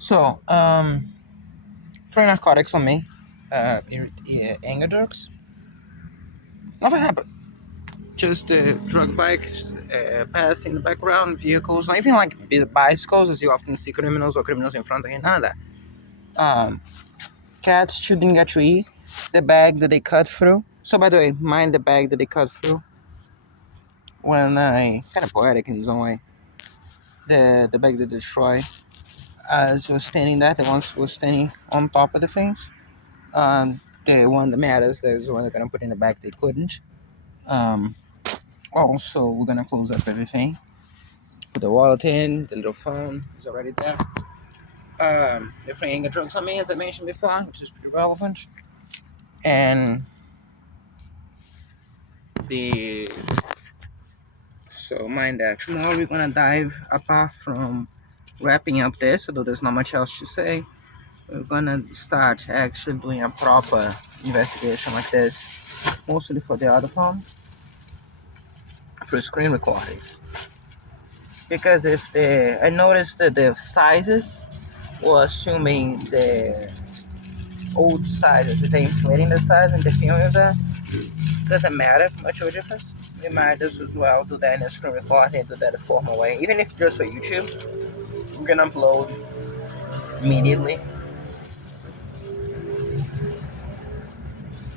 So, free narcotics on me, anger drugs. Nothing happened. Just drug bikes passing in the background, vehicles, not even like bicycles, as you often see criminals or criminals in front of you. None of that. Um, Cats chewing a tree, the bag that they cut through. So, by the way, mind the bag that they cut through. When I kind of poetic in his own way, the bag that they destroy. As was standing there, the ones who was standing on top of the things. The one that matters, there's the one they're gonna put in the back they couldn't. Um, Also, we're gonna close up everything. Put the wallet in, the little phone is already there. The free anger drugs on me, as I mentioned before, which is pretty relevant. And the so mind that tomorrow we're gonna dive apart from wrapping up this, although there's not much else to say. We're gonna start actually doing a proper investigation like this, mostly for the other phone, for screen recordings. Because if I noticed that the sizes were assuming the old sizes, if they're inflating the size and the film is there, doesn't matter much of a difference. We might just as well do that in a screen recording, do that a formal way. Even if just for YouTube, we're gonna upload immediately.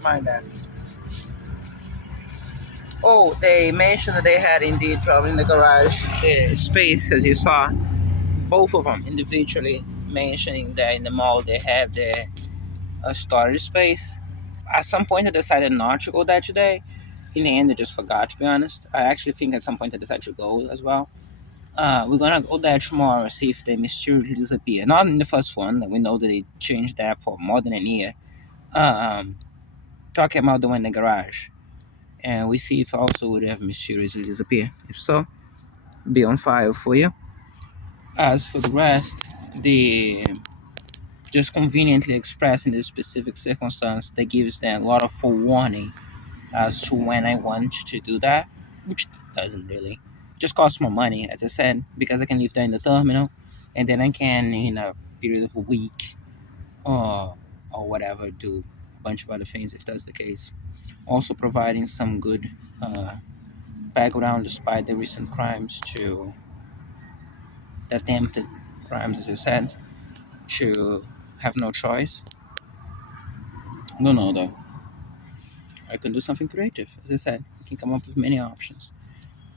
Mind that. Oh, they mentioned that they had indeed probably in the garage the space, as you saw, both of them individually mentioning that in the mall they have the storage space. At some point, I decided not to go there today. In the end, I just forgot, to be honest. I actually think at some point I decided to go as well. We're gonna go there tomorrow, see if they mysteriously disappear. Not in the first one, we know that they changed that for more than a year. Um, Talking about the one in the garage. And we see if also would have mysteriously disappear. If so, be on file for you. As for the rest, the just conveniently expressing this specific circumstance that gives them a lot of forewarning as to when I want to do that, which doesn't really. Just costs more money, as I said, because I can leave that in the terminal, and then I can, in a period of a week or whatever, do a bunch of other things if that's the case. Also providing some good background despite the recent crimes to the attempted crimes, as I said, to have no choice. No, no, though. I can do something creative, as I said. I can come up with many options.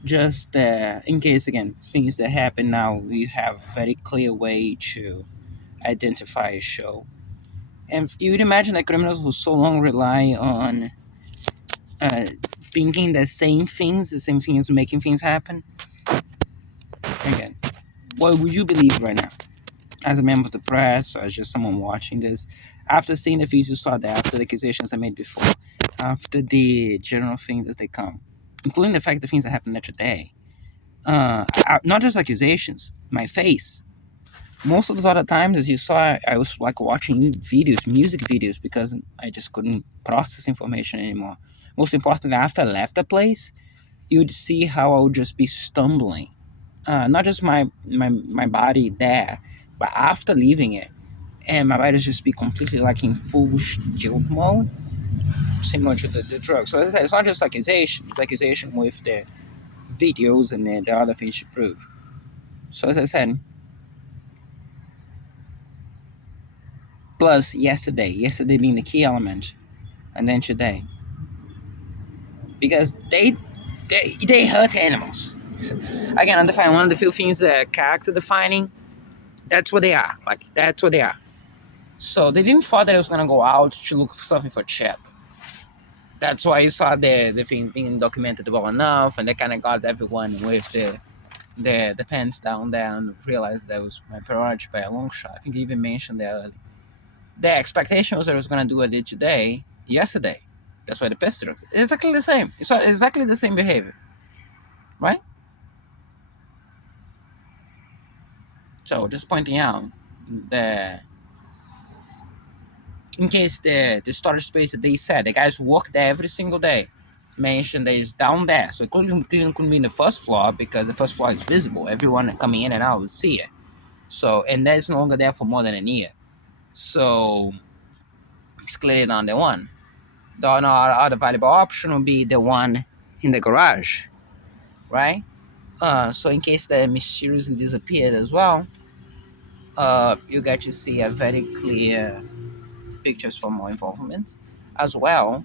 Just in case, again, things that happen now, we have a very clear way to identify a show. And you would imagine that criminals who so long rely on thinking the same things making things happen. Again, what would you believe right now? As a member of the press or as just someone watching this, after seeing the videos you saw there, after the accusations I made before, after the general things as they come, including the fact that things that happened there today, not just accusations, my face. Most of those other times, as you saw, I was like watching videos, music videos, because I just couldn't process information anymore. Most importantly, after I left the place, you would see how I would just be stumbling. Not just my body there, but after leaving it, and my body would just be completely like in full joke mode, similar to the drug. So as I said, it's not just accusation; it's accusation with the videos and the other things to prove. So as I said, plus yesterday being the key element, and then today, because they hurt animals. Again, undefined, one of the few things that are character defining. That's what they are. Like that's what they are. So they didn't thought that I was gonna go out to look for something for Chip. That's why you saw the thing being documented well enough, and they kind of got everyone with the pants down there and realized that was my priority by a long shot. I think you even mentioned that earlier. The expectation was that I was gonna do what I did today, yesterday. That's why the pistol. It's exactly the same. It's exactly the same behavior, right? So just pointing out that in case the storage space that they said the guys work there every single day mentioned that is down there, so it couldn't be in the first floor because the first floor is visible. Everyone coming in and out would see it. So, and that's no longer there for more than a year. So it's clearly not the one. The other valuable option would be the one in the garage, right? So in case that mysteriously disappeared as well, you get to see a very clear pictures for more involvement as well.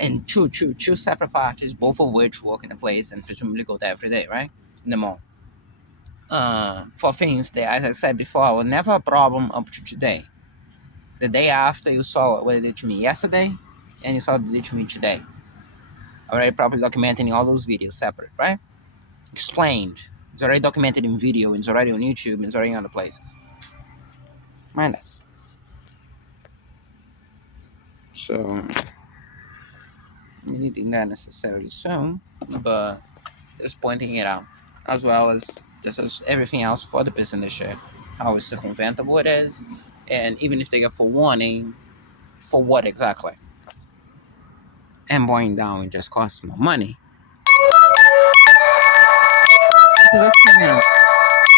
And two separate parties, both of which work in the place and presumably go there every day, right? In the mall. For things that, as I said before, were never a problem up to today. The day after you saw what they did to me yesterday, and you saw what they did to me today. Already properly documenting all those videos separate, right? Explained. It's already documented in video, it's already on YouTube, it's already in other places. Mind that. So, anything not necessarily soon, but just pointing it out, as well as just as everything else for the business share, how circumventable it is, and even if they get for warning, for what exactly? And boiling down, it just costs more money. So a few minutes.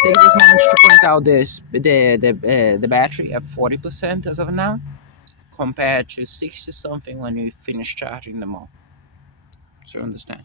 Take this moment to point out the battery at 40% as of now, compared to 60 something when you finish charging them all. So you understand.